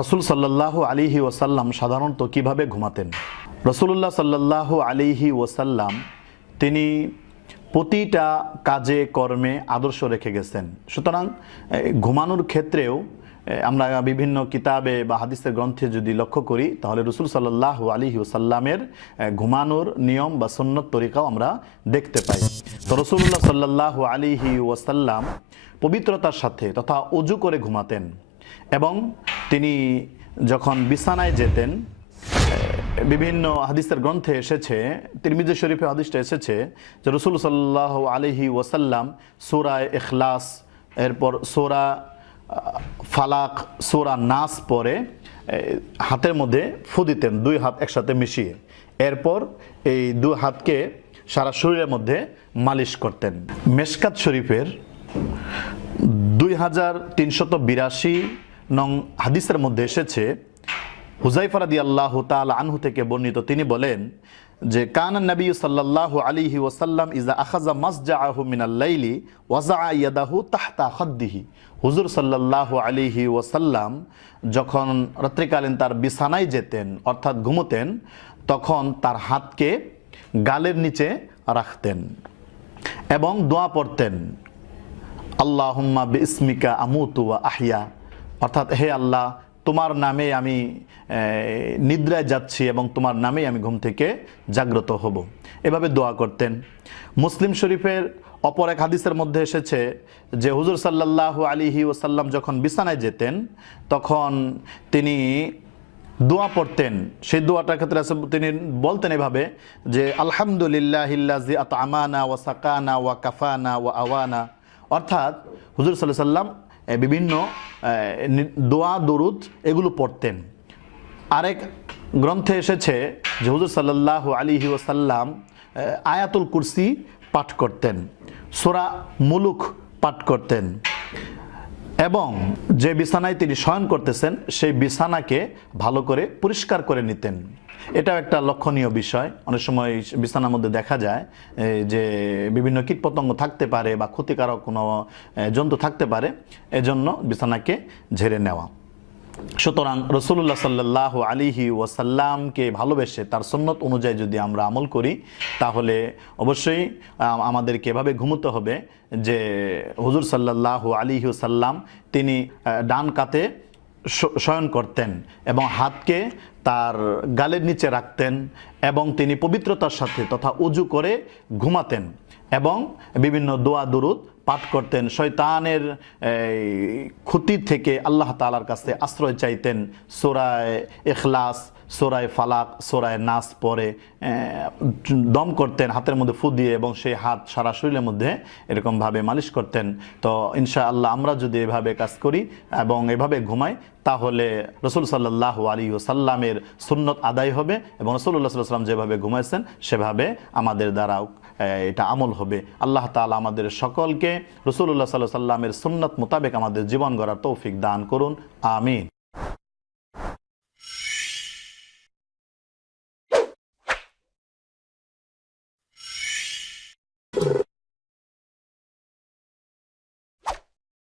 রাসূল সাল্লাল্লাহু আলাইহি ওয়াসাল্লাম সাধারণত কিভাবে ঘুমাতেন? রাসূলুল্লাহ সাল্লাল্লাহু আলাইহি ওয়াসাল্লাম তিনি প্রতিটা কাজে কর্মে আদর্শ রেখে গেছেন। সুতরাং ঘুমানোর ক্ষেত্রেও আমরা বিভিন্ন কিতাবে বা হাদিসের গ্রন্থে যদি লক্ষ্য করি তাহলে রাসূল সাল্লাল্লাহু আলাইহি ওয়াসাল্লামের ঘুমানোর নিয়ম বা সুন্নত তরিকাও আমরা দেখতে পাই। তো রাসূলুল্লাহ সাল্লাল্লাহু আলাইহি ওয়াসাল্লাম পবিত্রতার সাথে তথা ওযু করে ঘুমাতেন এবং তিনি যখন বিছানায় যেতেন, বিভিন্ন হাদিসের গ্রন্থে এসেছে, তিরমিজি শরীফে হাদিসটা এসেছে যে রাসূল সাল্লাল্লাহু আলাইহি ওয়াসাল্লাম সূরা ইখলাস, এরপর সূরা ফালাক, সূরা নাস পরে হাতের মধ্যে ফু দিতেন, দুই হাত একসাথে মিশিয়ে। এরপর এই দুই হাতকে সারা শরীরের মধ্যে মালিশ করতেন। মেশকাত শরীফের 2382 নং হাদিসের মধ্যে এসেছে, হুযায়ফা রাদিয়াল্লাহু তাআলা আনহু থেকে বর্ণিত, তিনি বলেন যে কানা নবী সাল্লাল্লাহু আলাইহি ওয়াসাল্লাম ইযা আখাযা মাসজাআহু মিনাল লাইলি ওয়াযআ ইয়াদাহু তাহতা খাদ্দিহি। হুজুর সাল্লাল্লাহু আলাইহি ওয়াসাল্লাম যখন রাত্রিকালীন তার বিছানায় যেতেন অর্থাৎ ঘুমোতেন, তখন তার হাতকে গালের নিচে রাখতেন এবং দোয়া পড়তেন, আল্লাহুম্মা বিইসমিকা আমুতু ওয়া আহইয়া, অর্থাৎ হে আল্লাহ, তোমার নামে আমি নিদ্রায় যাচ্ছি এবং তোমার নামেই আমি ঘুম থেকে জাগ্রত হব। এভাবে দোয়া করতেন। মুসলিম শরীফের অপর এক হাদিসের মধ্যে এসেছে যে হুজুর সাল্লাল্লাহু আলাইহি ওয়াসাল্লাম যখন বিছানায় যেতেন তখন তিনি দোয়া পড়তেন। সেই দোয়াটার ক্ষেত্রে আছে, তিনি বলতেন এভাবে যে আলহামদুলিল্লাহিল্লাযী আত'আমানা ওয়া সাকানা ওয়া কাফানা ওয়া আওয়ানা, অর্থাৎ হুজুর সাল্লাল্লাহু আলাইহি ওয়াসাল্লাম বিভিন্ন দোয়া দরুদ এগুলো পড়তেন। আরেক গ্রন্থে এসেছে যে হুজুর সাল্লাল্লাহু আলাইহি ওয়াসাল্লাম আয়াতুল কুরসি পাঠ করতেন, সূরা মুলুক পাঠ করতেন এবং যে বিছানায় তিনি শয়ন করতেছেন সেই বিছানাকে ভালো করে পরিষ্কার করে নিতেন। এটাও একটা লক্ষণীয় বিষয়। অনেক সময় বিছানার মধ্যে দেখা যায় যে বিভিন্ন কীটপতঙ্গ থাকতে পারে বা ক্ষতিকারক কোনো জন্তু থাকতে পারে, এজন্য বিছানাকে ঝেড়ে নেওয়া। সুতরাং রাসূলুল্লাহ সাল্লাল্লাহু আলাইহি ওয়াসাল্লামকে ভালোবেসে তার সুন্নত অনুযায়ী যদি আমরা আমল করি তাহলে অবশ্যই আমাদেরকে এভাবে ঘুমোতে হবে যে হুজুর সাল্লাল্লাহু আলাইহি ওয়াসাল্লাম তিনি ডান কাতে শয়ন করতেন এবং হাতকে তার গালের নিচে রাখতেন এবং তিনি পবিত্রতার সাথে তথা ওযু করে ঘুমাতেন এবং বিভিন্ন দোয়া দুরুদ পাঠ করতেন। শয়তানের ক্ষতি থেকে আল্লাহ তাআলার কাছে আশ্রয় চাইতেন। সূরা ইখলাস, সূরা ফালাক, সূরা নাস পরে দম করতেন হাতের মধ্যে ফু দিয়ে এবং সেই হাত সারা শরীরের মধ্যে এরকমভাবে মালিশ করতেন। তো ইনশাআল্লাহ আমরা যদি এভাবে কাজ করি এবং এভাবে ঘুমাই তাহলে রাসূল সাল্লাল্লাহু আলাইহি ওয়াসাল্লামের সুন্নত আদায় হবে এবং রাসূলুল্লাহ সাল্লাল্লাহু আলাইহি ওয়াসাল্লাম যেভাবে ঘুমাইছেন সেভাবে আমাদের দ্বারাও এটা আমল হবে। আল্লাহ তাআলা আমাদের সকলকে রাসূলুল্লাহ সাল্লাল্লাহু আলাইহি ওয়াসাল্লামের সুন্নত মোতাবেক আমাদের জীবন গড়ার তৌফিক দান করুন। আমিন।